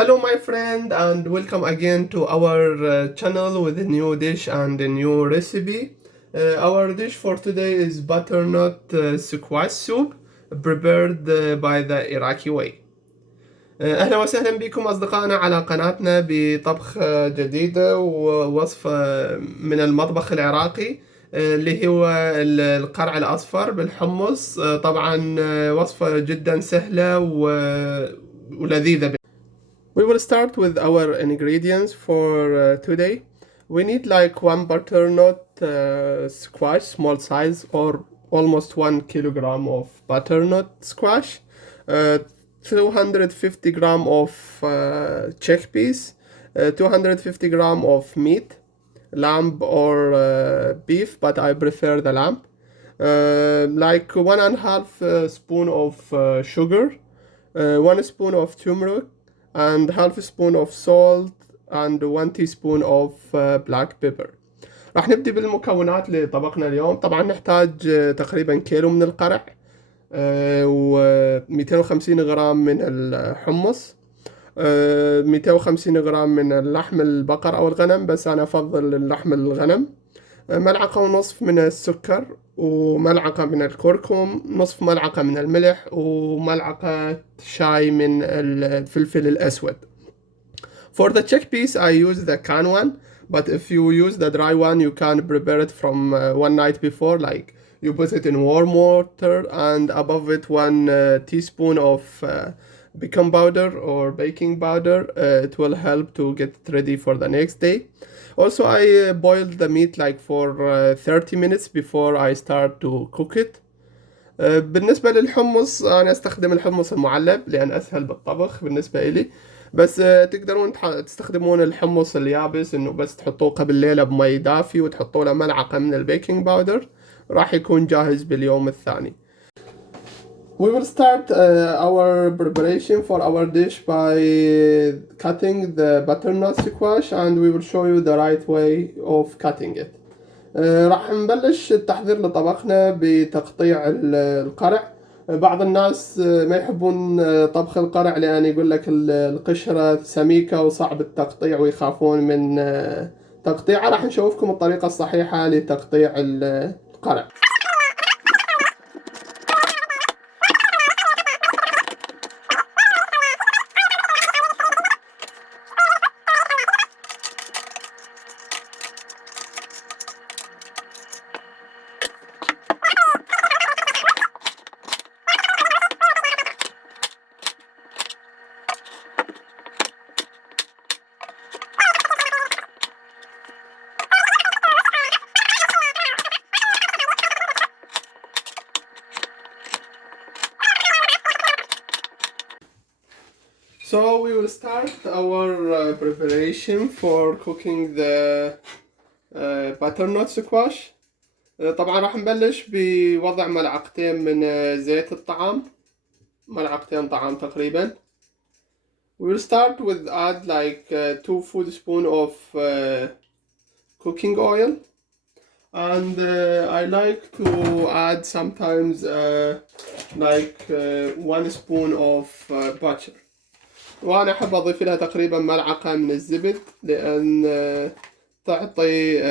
Hello my friend and welcome again to our channel with a new dish and a new recipe. Our dish for today is butternut squash soup prepared by the Iraqi way. أهلا وسهلا بكم أصدقائنا على قناتنا بطبخة جديدة ووصفة من المطبخ العراقي اللي هو القرع الأصفر بالحمص. طبعا وصفة جدا سهلة ولذيذة. We will start with our ingredients for today. We need like one butternut squash, small size, or almost 1 kilogram of butternut squash, 250 gram of chickpeas, 250 gram of meat, lamb or beef, but I prefer the lamb, like 1.5 spoon of sugar, 1 spoon of turmeric, and half a spoon of salt and 1 teaspoon of black pepper. راح نبدي بالمكونات لطبقنا اليوم. طبعا نحتاج تقريبا كيلو من القرع، و250 غرام من الحمص، 250 غرام من اللحم البقر أو الغنم، بس أنا أفضل اللحم الغنم، ملعقة ونصف من السكر، وملعقة من الكركم، نصف ملعقة من الملح، وملعقة شاي من الفلفل الأسود. For the chickpeas I use the canned one, but if you use the dry one you can prepare it from one night before, like you put it in warm water and above it 1 teaspoon of baking powder or baking powder. It will help to get it ready for the next day. Also I boiled the meat like for 30 minutes before I start to cook it. بالنسبة للحمص أنا أستخدم الحمص المعلب لأن أسهل بالطبخ بالنسبة إلي، بس تقدرون تستخدمون الحمص اليابس، إنه بس تحطوه قبل ليلة بمي دافي وتحطوا له ملعقة من البيكنج باودر، راح يكون جاهز باليوم الثاني. We will start our preparation for our dish by cutting the butternut squash, and we will show you the right way of cutting it. راح نبلش التحضير لطبخنا بتقطيع القرع. بعض الناس ما يحبون طبخ القرع لأن يقول لك القشرة سميكة وصعب التقطيع ويخافون من تقطيعه. راح نشوفكم الطريقة الصحيحة لتقطيع القرع. So we will start our preparation for cooking the butternut squash. طبعا راح نبلش بوضع ملعقتين من زيت الطعام، ملعقتين طعام تقريبا. We will start with add like 2 food spoon of cooking oil, and I like to add sometimes like 1 spoon of butter. وأنا أحب أضيف لها تقريبا ملعقة من الزبد لأن تعطي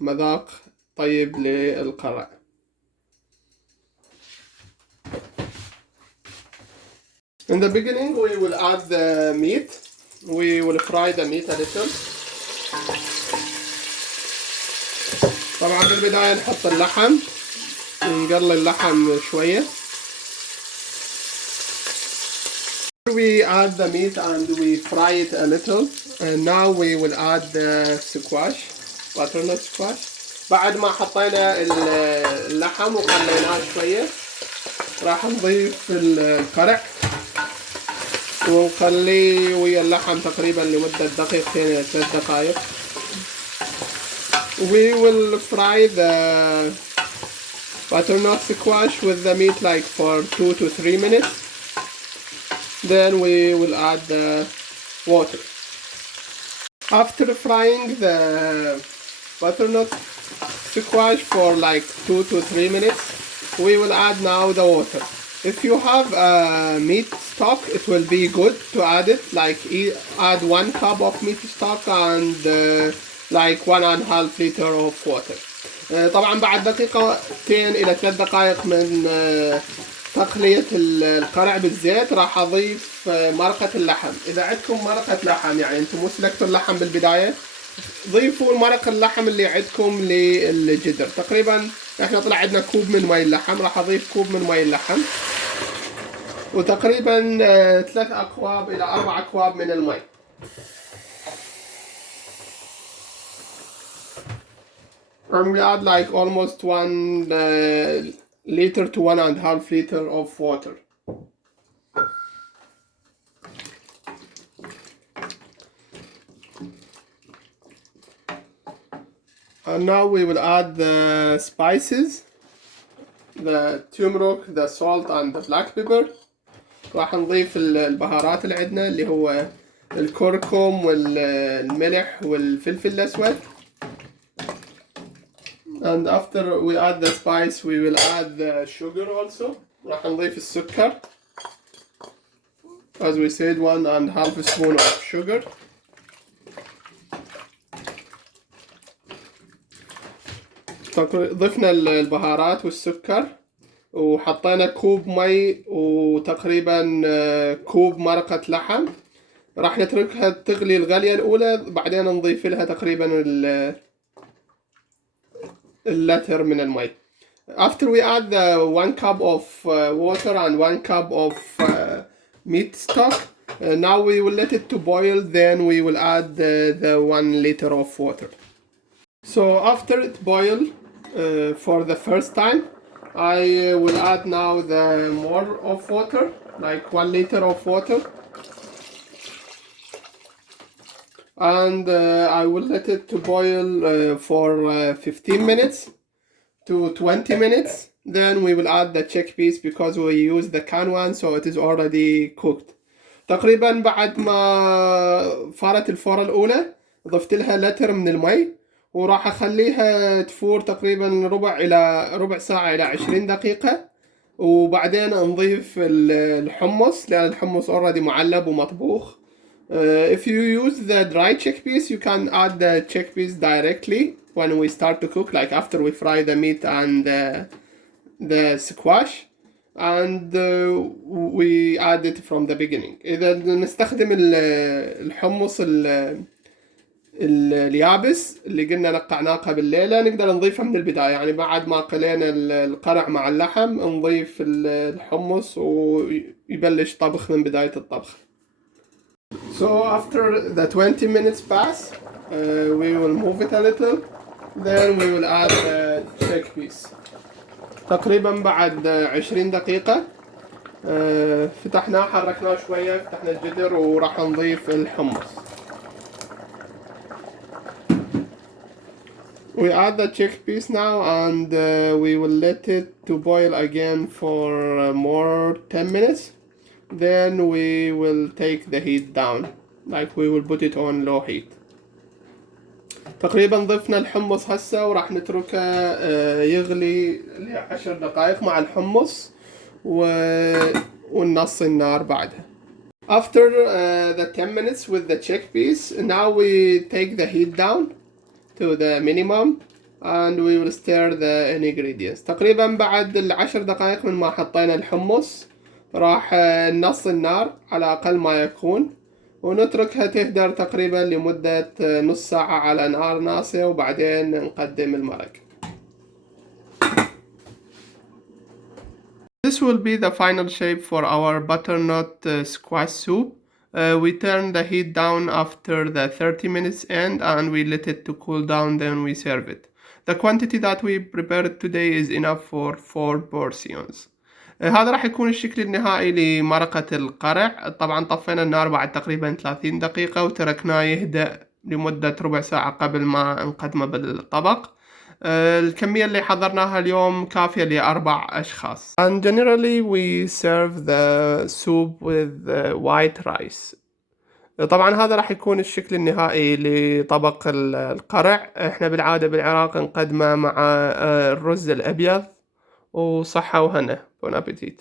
مذاق طيب للقرع. In the beginning we will add the meat. We will fry the meat a little. طبعا بالبداية نحط اللحم، نقلل اللحم شوية. We add the meat and we fry it a little, and now we will add the squash, butternut squash. بعد ما حطينا اللحم وقليناه شوية راح نضيف القرع ونخليه ويا اللحم تقريبا لمدة دقيقتين إلى 3 دقائق. We will fry the butternut squash with the meat like for 2 to 3 minutes. Then we will add the water. After frying the butternut squash for like 2 to 3 minutes, we will add now the water. If you have meat stock, it will be good to add it. Like add 1 cup of meat stock and like 1.5 liter of water. طبعا بعد دقيقتين إلى 3 دقائق من تقلية القرع بالزيت راح أضيف مرقة اللحم. إذا عندكم مرقة لحم يعني أنتم مو سلقتوا اللحم بالبداية، ضيفوا مرق اللحم اللي عندكم للجدر. تقريبا احنا طلع عندنا كوب من ماء اللحم، راح اضيف كوب من ماء اللحم وتقريبا 3 اكواب الى 4 اكواب من الماء. And we add like almost 1 liter to 1.5 liter of water. And now we will add the spices, the turmeric, the salt and the black pepper. راح نضيف البهارات اللي عندنا اللي هو الكركم والملح والفلفل الأسود. And after we add the spice we will add the sugar also. راح نضيف السكر. As we said 1.5 spoon of sugar. ضفنا البهارات والسكر وحطينا كوب مي وتقريبا كوب مرقة لحم. راح نتركها تغلي الغلية الأولى، بعدين نضيف لها تقريبا اللتر من المي. After we add the 1 cup of water and 1 cup of meat stock, now we will let it to boil, then we will add the 1 liter of water. So after it boil for the first time, I will add now the more of water, like 1 liter of water, and I will let it to boil for 15 minutes to 20 minutes. Then we will add the chickpeas because we use the canned one, so it is already cooked. تقريبا بعد ما فارت الفورة الأولى ضفت لها لتر من المي وراح اخليها تفور تقريبا ربع ساعة الى 20 دقيقة، وبعدين نضيف الحمص لان الحمص already معلب ومطبوخ. If you use the dry chickpeas you can add the chickpeas directly when we start to cook, like after we fry the meat and the squash, and we add it from the beginning. إذا نستخدم الحمص اليابس اللي قلنا نقعناه قبل ليلة نقدر نضيفه من البداية، يعني بعد ما قلينا القرع مع اللحم نضيف الحمص ويبلش طبخ من بداية الطبخ. So after the 20 minutes pass, we will move it a little, then we will add the chickpeas. تقريبا بعد 20 دقيقة فتحناه حركناه شوية، فتحنا الجدر وراح نضيف الحمص. We add the chickpeas now and we will let it to boil again for more 10 minutes. Then we will take the heat down, like we will put it on low heat. تقريبا ضفنا الحمص هسه وراح نتركه يغلي ل10 دقائق مع الحمص ونص النار بعدها. After the 10 minutes with the chickpeas, now we take the heat down to the minimum and we will stir the ingredients. تقريبا بعد 10 دقائق من ما حطينا الحمص راح نص النار على أقل ما يكون ونتركها تهدر تقريبا لمدة نص ساعة على نار ناصية وبعدين نقدم المرق. This will be the final shape for our butternut squash soup. We turn the heat down after the 30 minutes end and we let it to cool down, then we serve it. The quantity that we prepared today is enough for 4 portions. هذا راح يكون الشكل النهائي لمرقة القرع. طبعا طفينا النار بعد تقريبا 30 دقيقة وتركناه يهدأ لمدة ربع ساعة قبل ما نقدمه بالطبق. الكمية اللي حضرناها اليوم كافية ل4 أشخاص. And generally we serve the soup with white rice. طبعا هذا راح يكون الشكل النهائي لطبق القرع. احنا بالعادة بالعراق نقدمه مع الرز الأبيض. وصحة وهنا. Bon appétit.